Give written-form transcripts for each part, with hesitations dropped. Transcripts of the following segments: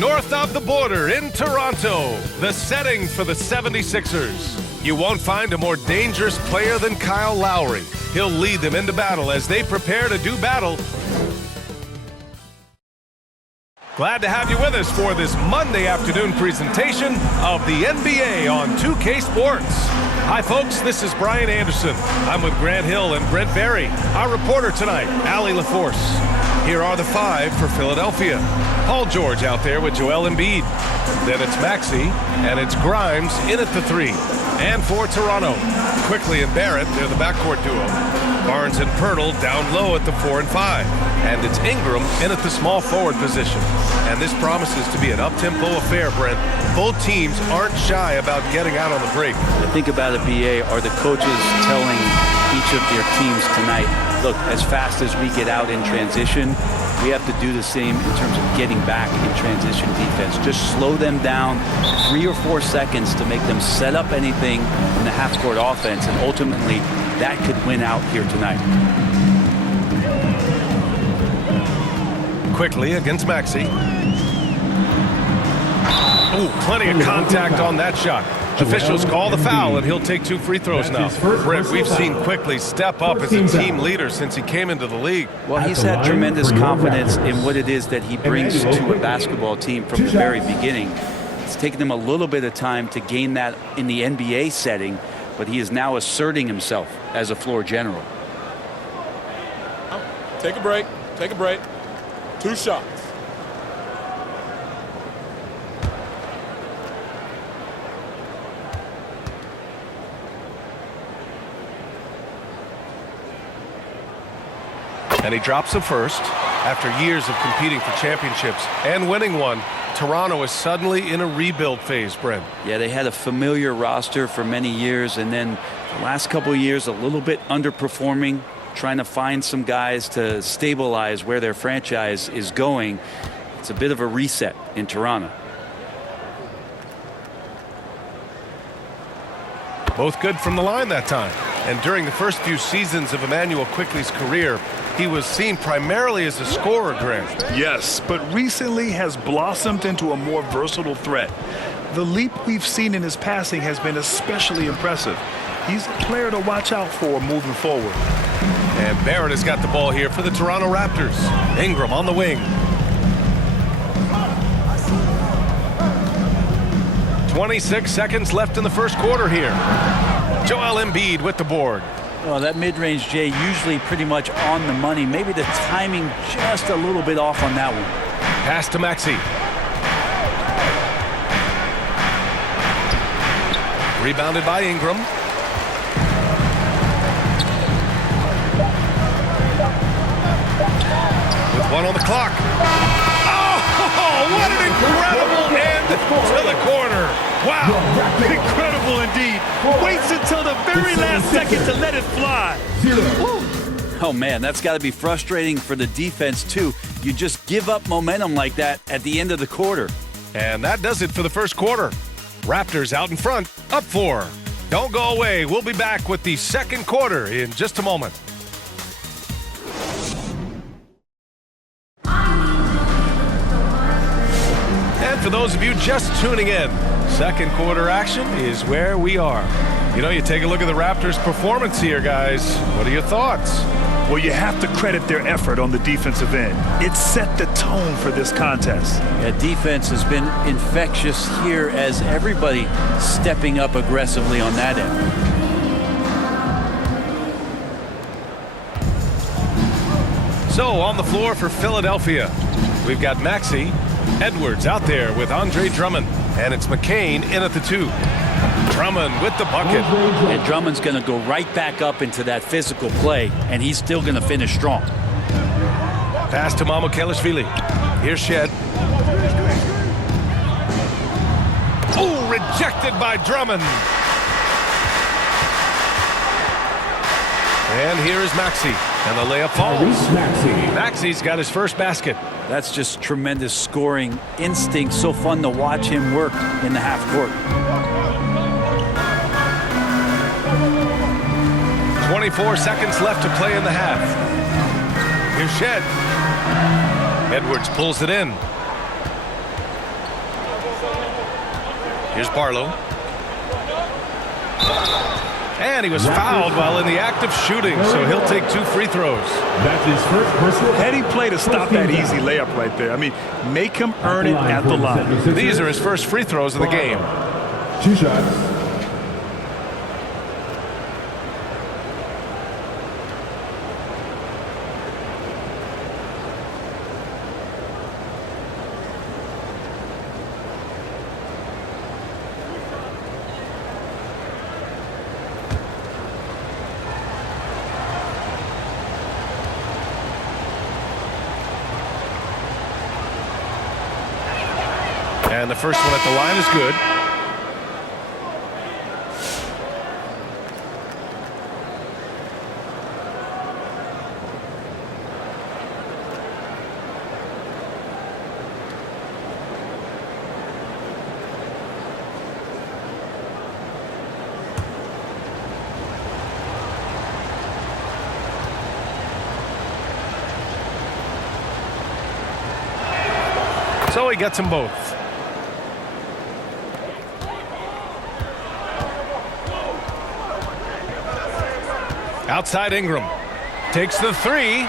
north of the border in Toronto, the setting for the 76ers. You won't find a more dangerous player than Kyle Lowry. He'll lead them into battle as they prepare to do battle. Glad to have you with us for this Monday afternoon presentation of the NBA on 2K Sports. Hi folks, this is Brian Anderson. I'm with Grant Hill and Brent Berry. Our reporter tonight, Allie LaForce. Here are the five for Philadelphia. Paul George out there with Joel Embiid. Then it's Maxey, and it's Grimes in at the 3. And for Toronto, Quickly and Barrett, they're the backcourt duo. Barnes and Pöltl down low at the 4 and 5. And it's Ingram in at the small forward position. And this promises to be an up-tempo affair, Brent. Both teams aren't shy about getting out on the break. I think about it, BA, are the coaches telling each of their teams tonight, look, as fast as we get out in transition, we have to do the same in terms of getting back in transition defense. Just slow them down 3 or 4 seconds to make them set up anything in the half-court offense, and ultimately that could win out here tonight. Quickly against Maxey. Ooh, plenty of contact on that shot. Officials call the foul, and he'll take 2 free throws now. Brent, we've seen Quickly step up as a team leader since he came into the league. Well, he's had tremendous confidence in what it is that he brings to a basketball team from the very beginning. It's taken him a little bit of time to gain that in the NBA setting, but he is now asserting himself as a floor general. Take a break. Take a break. 2 shots. And he drops the first. After years of competing for championships and winning one, Toronto is suddenly in a rebuild phase, Brent. Yeah, they had a familiar roster for many years, and then the last couple of years a little bit underperforming, trying to find some guys to stabilize where their franchise is going. It's a bit of a reset in Toronto. Both good from the line that time. And during the first few seasons of Emmanuel Quickly's career, he was seen primarily as a scorer, Grant. Yes, but recently has blossomed into a more versatile threat. The leap we've seen in his passing has been especially impressive. He's a player to watch out for moving forward. And Barrett has got the ball here for the Toronto Raptors. Ingram on the wing. 26 seconds left in the first quarter here. Joel Embiid with the board. Well, that mid-range, Jay, usually pretty much on the money. Maybe the timing just a little bit off on that one. Pass to Maxey. Rebounded by Ingram. With 1 on the clock. Oh, what an incredible end to the corner. Wow. Incredible indeed. Waits until the very last second to let it fly. Oh, man, that's got to be frustrating for the defense, too. You just give up momentum like that at the end of the quarter. And that does it for the first quarter. Raptors out in front, up 4. Don't go away. We'll be back with the second quarter in just a moment. And for those of you just tuning in, second quarter action is where we are. You know, you take a look at the Raptors' performance here, guys. What are your thoughts? Well, you have to credit their effort on the defensive end. It set the tone for this contest. Yeah, defense has been infectious here as everybody stepping up aggressively on that end. So on the floor for Philadelphia, we've got Maxey, Edwards out there with Andre Drummond, and it's McCain in at the 2. Drummond with the bucket. And Drummond's going to go right back up into that physical play, and he's still going to finish strong. Pass to Mamukelashvili. Here's Shed. Oh, rejected by Drummond. And here is Maxey, and the layup falls. Maxey's got his first basket. That's just tremendous scoring instinct. So fun to watch him work in the half court. 24 seconds left to play in the half. Here's Shed. Edwards pulls it in. Here's Barlow. And he was fouled while in the act of shooting, so he'll take 2 free throws. That's his first personal. Heady play to stop that easy layup right there. I mean, make him earn it at the line. These are his first free throws of the game. 2 shots. And the first one at the line is good. So he gets them both. Outside Ingram. Takes the 3.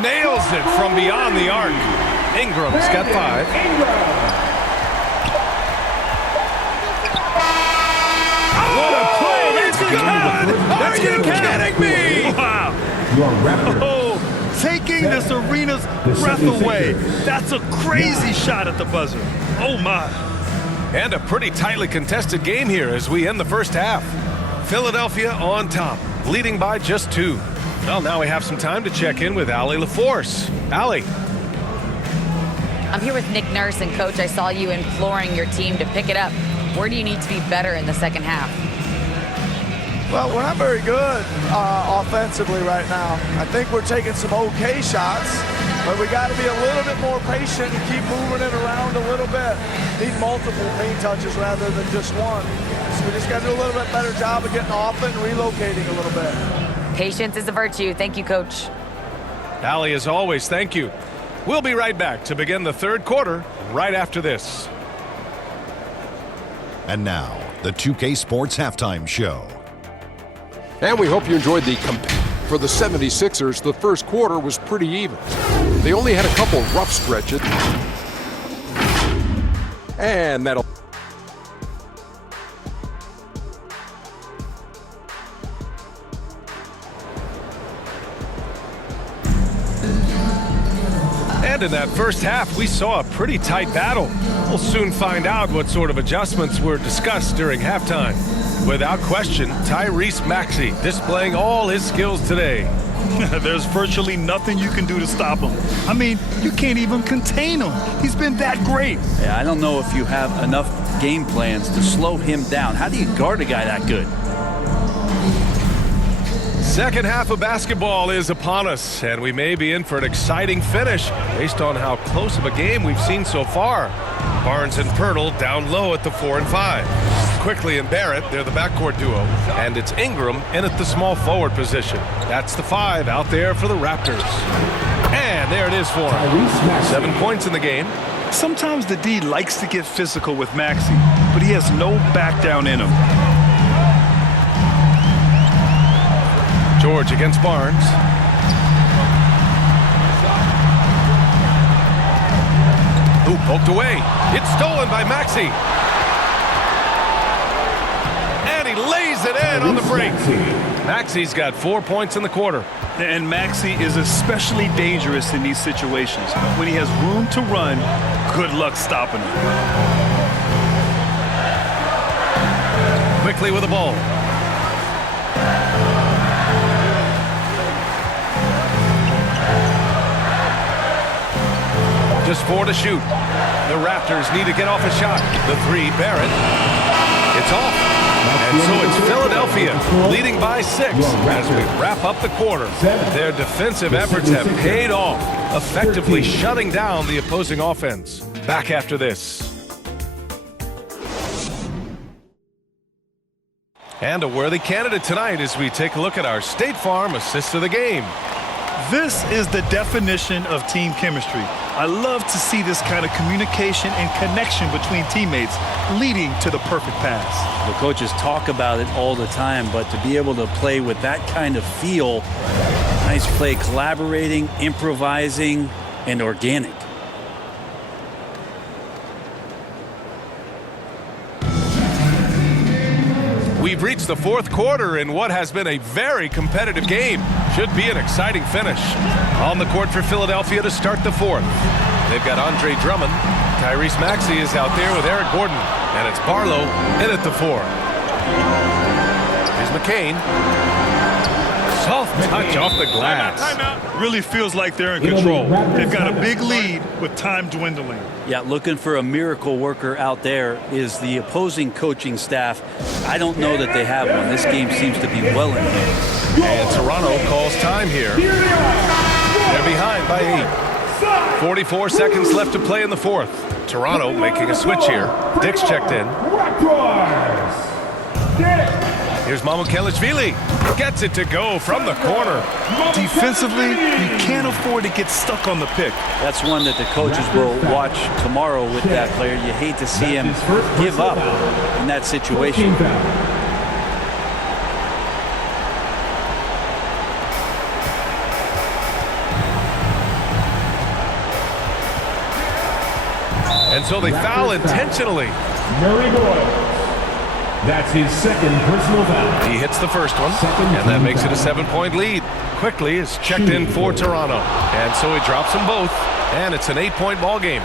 Nails it from beyond the arc. Ingram's got 5. What a play! That's good! Are you kidding me? Wow. Oh, taking this arena's breath away. That's a crazy shot at the buzzer. Oh, my. And a pretty tightly contested game here as we end the first half. Philadelphia on top, leading by just 2. Well, now we have some time to check in with Allie LaForce. Allie. I'm here with Nick Nurse, and Coach, I saw you imploring your team to pick it up. Where do you need to be better in the second half? Well, we're not very good offensively right now. I think we're taking some okay shots, but we got to be a little bit more patient and keep moving it around a little bit. Need multiple paint touches rather than just one. So we just got to do a little bit better job of getting off it and relocating a little bit. Patience is a virtue. Thank you, Coach. Allie, as always, thank you. We'll be right back to begin the third quarter right after this. And now, the 2K Sports Halftime Show. And we hope you enjoyed the for the 76ers, the first quarter was pretty even. They only had a couple rough stretches. And that'll... And in that first half, we saw a pretty tight battle. We'll soon find out what sort of adjustments were discussed during halftime. Without question, Tyrese Maxey displaying all his skills today. There's virtually nothing you can do to stop him. I mean, you can't even contain him. He's been that great. Yeah, I don't know if you have enough game plans to slow him down. How do you guard a guy that good? Second half of basketball is upon us, and we may be in for an exciting finish based on how close of a game we've seen so far. Barnes and Pöltl down low at the 4 and 5. Quickly and Barrett, they're the backcourt duo, and it's Ingram in at the small forward position. That's the 5 out there for the Raptors. And there it is for him. 7 points in the game. Sometimes the D likes to get physical with Maxey, but he has no back down in him. George against Barnes. Ooh, poked away. It's stolen by Maxey. And he lays it in on the break. Maxey's got 4 points in the quarter. And Maxey is especially dangerous in these situations. When he has room to run, good luck stopping him. Quickly with the ball. Just 4 to shoot. The Raptors need to get off a shot. The 3, Barrett. It's off. And so it's Philadelphia leading by 6 as we wrap up the quarter. Their defensive efforts have paid off, effectively shutting down the opposing offense. Back after this. And a worthy candidate tonight as we take a look at our State Farm assist of the game. This is the definition of team chemistry. I love to see this kind of communication and connection between teammates leading to the perfect pass. The coaches talk about it all the time, but to be able to play with that kind of feel, nice play, collaborating, improvising, and organic. We've reached the fourth quarter in what has been a very competitive game. Should be an exciting finish. On the court for Philadelphia to start the fourth. They've got Andre Drummond. Tyrese Maxey is out there with Eric Gordon. And it's Barlow in at the 4. Here's McCain. Soft touch off the glass. Really feels like they're in control. They've got a big lead with time dwindling. Yeah, looking for a miracle worker out there is the opposing coaching staff. I don't know that they have one. This game seems to be well in hand. And Toronto calls time here. They're behind by 8. 44 seconds left to play in the fourth. Toronto making a switch here. Dick's checked in. Here's Mamukelishvili. Gets it to go from the corner. Defensively, you can't afford to get stuck on the pick. That's one that the coaches will watch tomorrow with that player. You hate to see him give up in that situation. And so they foul intentionally. That's his second personal foul. He hits the first one, and that makes it a 7-point lead. Quickly is checked in for Toronto. And so he drops them both, and it's an 8-point ball game.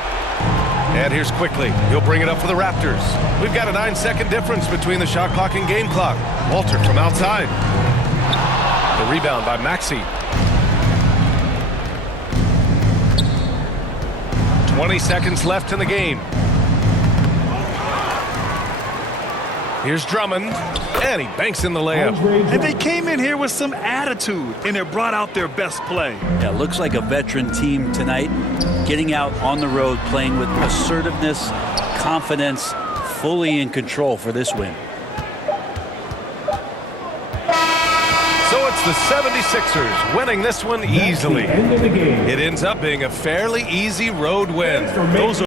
And here's Quickly. He'll bring it up for the Raptors. We've got a 9-second difference between the shot clock and game clock. Walter from outside. The rebound by Maxey. 20 seconds left in the game. Here's Drummond, and he banks in the layup. And they came in here with some attitude, and it brought out their best play. Yeah, looks like a veteran team tonight, getting out on the road, playing with assertiveness, confidence, fully in control for this win. So it's the 76ers winning this one easily. It ends up being a fairly easy road win. Those are